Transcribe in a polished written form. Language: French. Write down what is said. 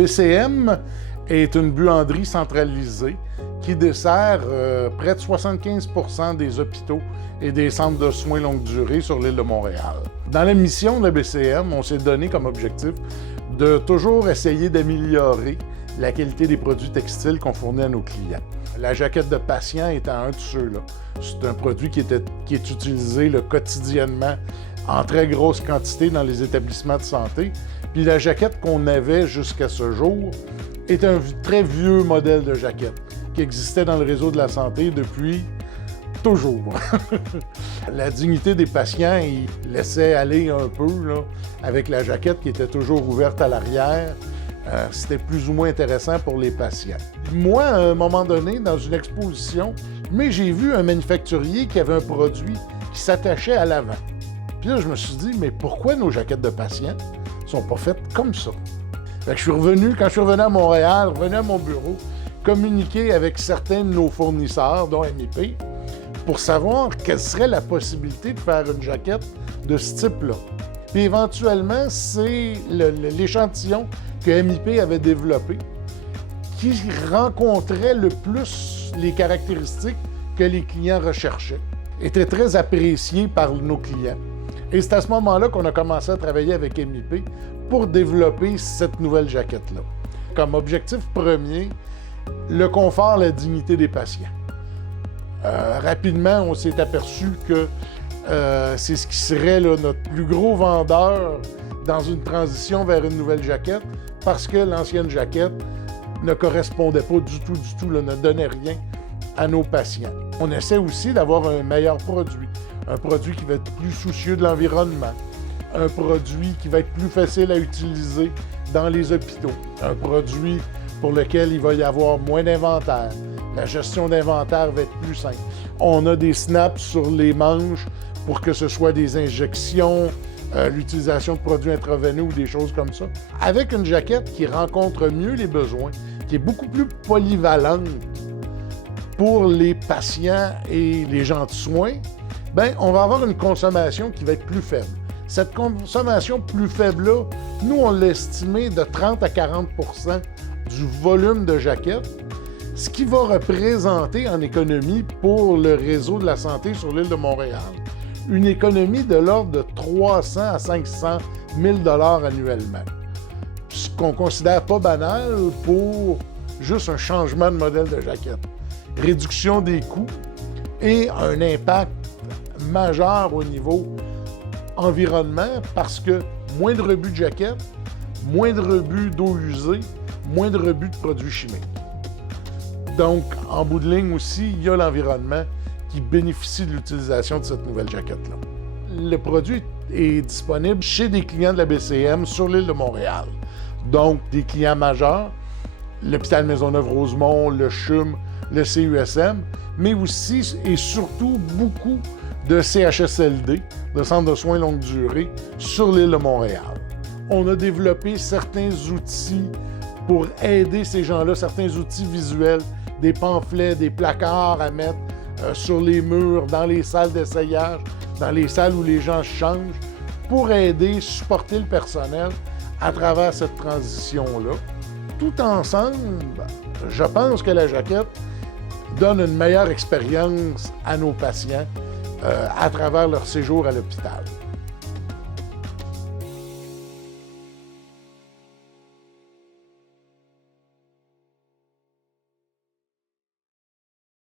BCM est une buanderie centralisée qui dessert près de 75% des hôpitaux et des centres de soins longue durée sur l'île de Montréal. Dans la mission de la BCM, on s'est donné comme objectif de toujours essayer d'améliorer la qualité des produits textiles qu'on fournit à nos clients. La jaquette de patient étant un de ceux-là. C'est un produit qui est utilisé quotidiennement en très grosse quantité dans les établissements de santé. Puis la jaquette qu'on avait jusqu'à ce jour est un très vieux modèle de jaquette qui existait dans le réseau de la santé depuis toujours. La dignité des patients, ils laissaient aller un peu là, avec la jaquette qui était toujours ouverte à l'arrière. C'était plus ou moins intéressant pour les patients. Moi, à un moment donné, dans une exposition, j'ai vu un manufacturier qui avait un produit qui s'attachait à l'avant. Puis là, je me suis dit, mais pourquoi nos jaquettes de patients ne sont pas faites comme ça? Fait que quand je suis revenu à Montréal, revenu à mon bureau, communiquer avec certains de nos fournisseurs, dont MIP, pour savoir quelle serait la possibilité de faire une jaquette de ce type-là. Puis éventuellement, c'est l'échantillon que MIP avait développé qui rencontrait le plus les caractéristiques que les clients recherchaient, était très apprécié par nos clients. Et c'est à ce moment-là qu'on a commencé à travailler avec MIP pour développer cette nouvelle jaquette-là. Comme objectif premier, le confort, la dignité des patients. Rapidement, on s'est aperçu que c'est ce qui serait là, notre plus gros vendeur dans une transition vers une nouvelle jaquette parce que l'ancienne jaquette ne correspondait pas du tout, là, ne donnait rien à nos patients. On essaie aussi d'avoir un meilleur produit, un produit qui va être plus soucieux de l'environnement, un produit qui va être plus facile à utiliser dans les hôpitaux, un produit pour lequel il va y avoir moins d'inventaire. La gestion d'inventaire va être plus simple. On a des snaps sur les manches pour que ce soit des injections, l'utilisation de produits intraveineux ou des choses comme ça. Avec une jaquette qui rencontre mieux les besoins, qui est beaucoup plus polyvalente pour les patients et les gens de soins, on va avoir une consommation qui va être plus faible. Cette consommation plus faible-là, nous, on l'a estimé de 30 à 40 % du volume de jaquettes, ce qui va représenter en économie pour le réseau de la santé sur l'île de Montréal une économie de l'ordre de 300 à 500 000 $ annuellement. Ce qu'on considère pas banal pour juste un changement de modèle de jaquette. Réduction des coûts et un impact majeur au niveau environnement parce que moins de rebut de jaquette, moins de rebut d'eau usée, moins de rebut de produits chimiques. Donc, en bout de ligne aussi, il y a l'environnement qui bénéficie de l'utilisation de cette nouvelle jaquette-là. Le produit est disponible chez des clients de la BCM sur l'île de Montréal. Donc, des clients majeurs, l'hôpital Maisonneuve-Rosemont, le CHUM, le CUSM, mais aussi et surtout beaucoup de CHSLD, de centres de soins longue durée, sur l'île de Montréal. On a développé certains outils pour aider ces gens-là, certains outils visuels, des pamphlets, des placards à mettre sur les murs, dans les salles d'essayage, dans les salles où les gens changent, pour aider, supporter le personnel à travers cette transition-là. Tout ensemble, je pense que la jaquette donne une meilleure expérience à nos patients à travers leur séjour à l'hôpital.